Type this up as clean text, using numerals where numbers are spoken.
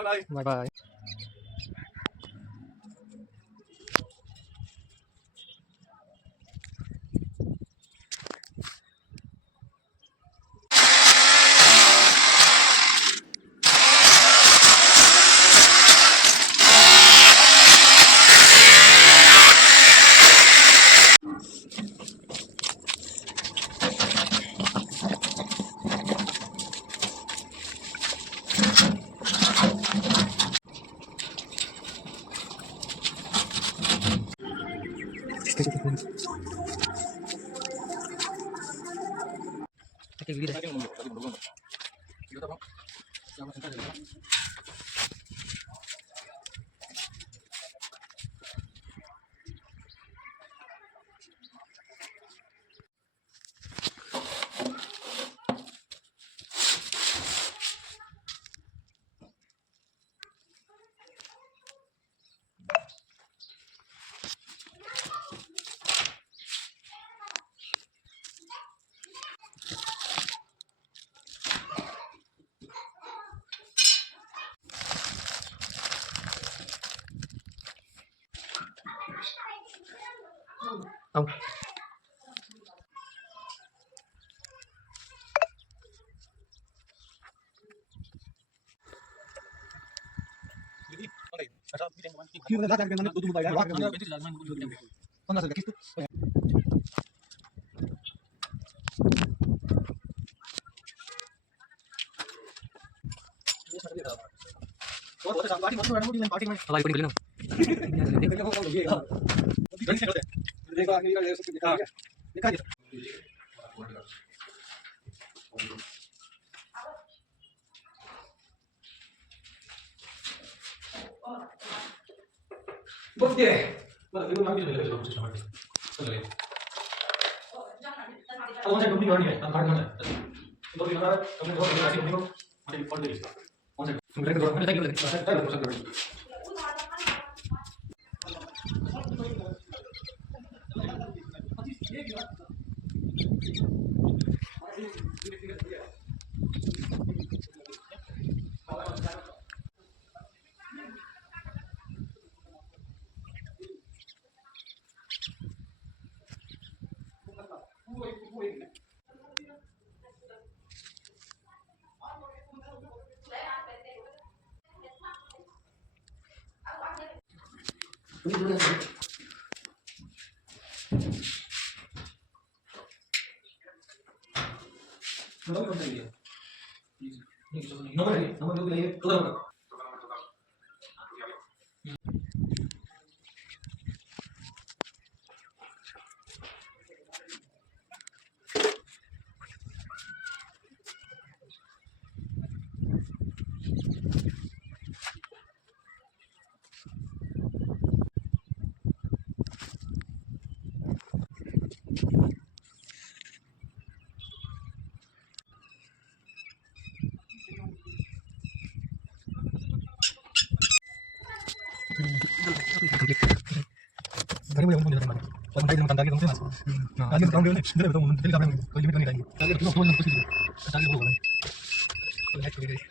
Bye bye. Bye bye. Ông Perché? Guarda, devo anche vedere cosa c'è. Allora, non mi va niente, non parlo niente. Non mi va, non mi va, non mi va, ma devi fare questo. Non credo che non è che non lo vedi. Non lo vedi. Dari mo yung pumunta naman. Pag tayo naman tandaan dito mas. Lagi sa kamera ni, dito mo dili kamera ko limit kanina. Lagi ko mo ng positive. Sa tali ko wala. Ko like ko dito.